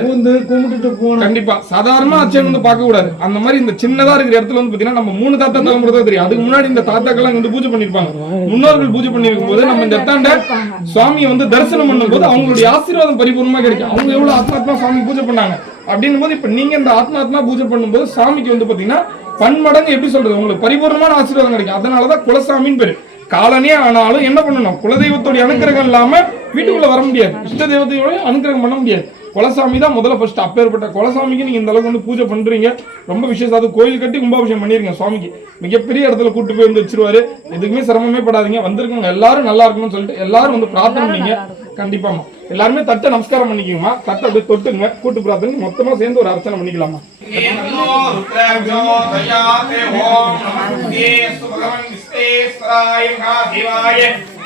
பூந்து கும்பிட்டுட்டு போனோம் கண்டிப்பா. சாதாரணமா அச்சன் வந்து பார்க்க கூடாது. அந்த மாதிரி இந்த சின்னதா இருக்கிற இடத்துல வந்து பாத்தீங்கன்னா நம்ம மூணு தாத்தா தலைமுறை தான் தெரியும். அதுக்கு முன்னாடி இந்த தாத்தாக்கெல்லாம் வந்து பூஜை பண்ணிருப்பாங்க முன்னோர்கள் பூஜை பண்ணிருக்கும் போது நம்ம இந்த எத்தாண்ட சுவாமியை வந்து தரிசனம் பண்ணும்போது அவங்களுடைய ஆசீர்வாதம் பரிபூர்ணமா கிடைக்கும். அவங்க எவ்வளவு ஆத்மாத்மா சுவாமி பூஜை பண்ணாங்க. அப்படின்னும் போது இப்ப நீங்க இந்த ஆத்மாத்மா பூஜை பண்ணும்போது சாமிக்கு வந்து பாத்தீங்கன்னா பன்மடங்கு எப்படி சொல்றது? உங்களுக்கு பரிபூர்ணமான ஆசீர்வாதம் கிடைக்கும். அதனாலதான் குலசாமின்னு பேரு. காலனே ஆனாலும் என்ன பண்ணணும்? குலதெய்வத்துடைய அனுக்கிரகம் இல்லாம வீட்டுக்குள்ள வர முடியாது. இஷ்ட தெய்வத்தையோட அனுக்கிரகம் பண்ண முடியாது. குலசாமி தான் முதல்ல ஃபர்ஸ்ட் அப்பேற்பட்ட குலசாமிக்கு நீங்கள் இந்த அளவுக்கு வந்து பூஜை பண்ணுறீங்க ரொம்ப விசேஷம். அது கோயில் கட்டி கும்பாபிஷேகம் பண்ணிருங்க சுவாமிக்கு. மிகப்பெரிய இடத்துல கூட்டு போய் வந்து வச்சிருவாரு. எதுக்குமே சிரமமே படாதீங்க. வந்திருக்கவங்க எல்லாரும் நல்லா இருக்கணும்னு சொல்லிட்டு எல்லாரும் வந்து பிரார்த்தனை பண்ணீங்க. கண்டிப்பாமா எல்லாருமே தட்டை நமஸ்காரம் பண்ணிக்கோமா தட்டை அப்படியே தொட்டுங்க. கூட்டு பிரார்த்தனை மொத்தமா சேர்ந்து ஒரு அர்ச்சனை பண்ணிக்கலாமா ஓம் நமஸ்தே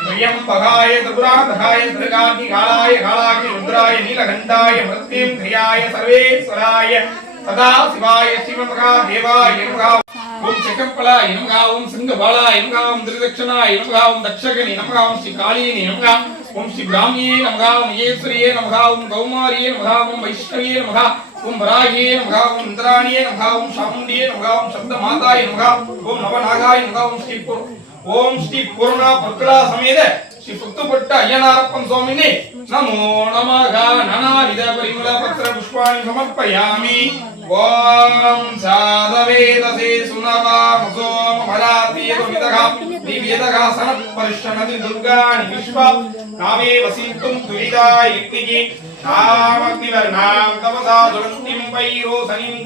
பிரியம் பகாய சதுராந்தகாய மிருகாதி காலாய காலாகி ருத்ராய நீலகண்டாய மிருத்யும் கிரியாய சர்வேஸ்வராய சதா சிவாய சிவமகா தேவாய நமகா. ஓம் செக்கப்பலா நமகா ஓம் சிங்கபாலா நமகா ஓம் திருதட்சணா நமகா ஓம் தட்சகனி நமகா ஓம் ஸ்ரீ காளியனி நமகா ஓம் ஸ்ரீ பிராமியே நமகா ஓம் ஈஸ்வரியே கௌமாரியே நமகா வைஷ்ணவியே நமகா ஓம் வராகியே நமகா ஓம் இந்திராணியே நமகா ஓம் சாமுண்டியே நமகா ஓம் சப்த மாதாய நமகா ஓம் நவநாகாய நமகா ஓம் ஸ்ரீ ஓம் ஸ்ரீ பூர்ணா பத்ரா சமேத ஸ்ரீ புத்துப்பட்ட ஐயனாரப்பன் சுவாமினே நமோ நமக. நனாவித பரிமள பத்திர புஷ்பாணி சமர்ப்பயாமி. ஓம் சாதவேதசே சுனவா முசோம மராத்தீய விதகா திவ்யதகா சனத் பரிஷனதி துர்காணி விஸ்வ நாமே வசித்தும் துரிதாய இத்திகி நாமக்னிவர்ணாம் தபசா துரந்திம் வைரோ சனிம்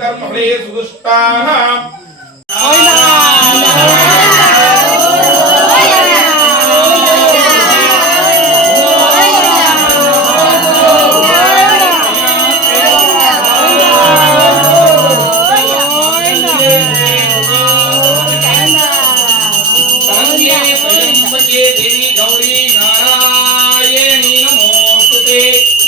கர்மபலே சுதுஷ்டானாம் சரண்யே த்ரயம்பகே தேவி கௌரி நாராயணி நமோஸ்துதே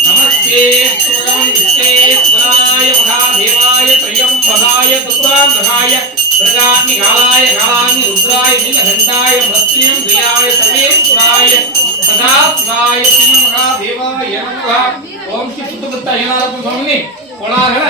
நமஸ்தே சுபகம் விஸ்வேஸ்வராய மகாதேவாய த்ரயம்பகாய துப்ராந்தகாய பிரகாமி காலாய காலாமி ருத்ராய நீலகண்டாய மத்ரியம் தியாய சர்வேஸ்வராய சதா சிவாய சிவ மகாதேவாய நமः ஓம் ஸ்ரீ சுத்தபுத்த ஐயனாரப்ப சுவாமினே கோலாகல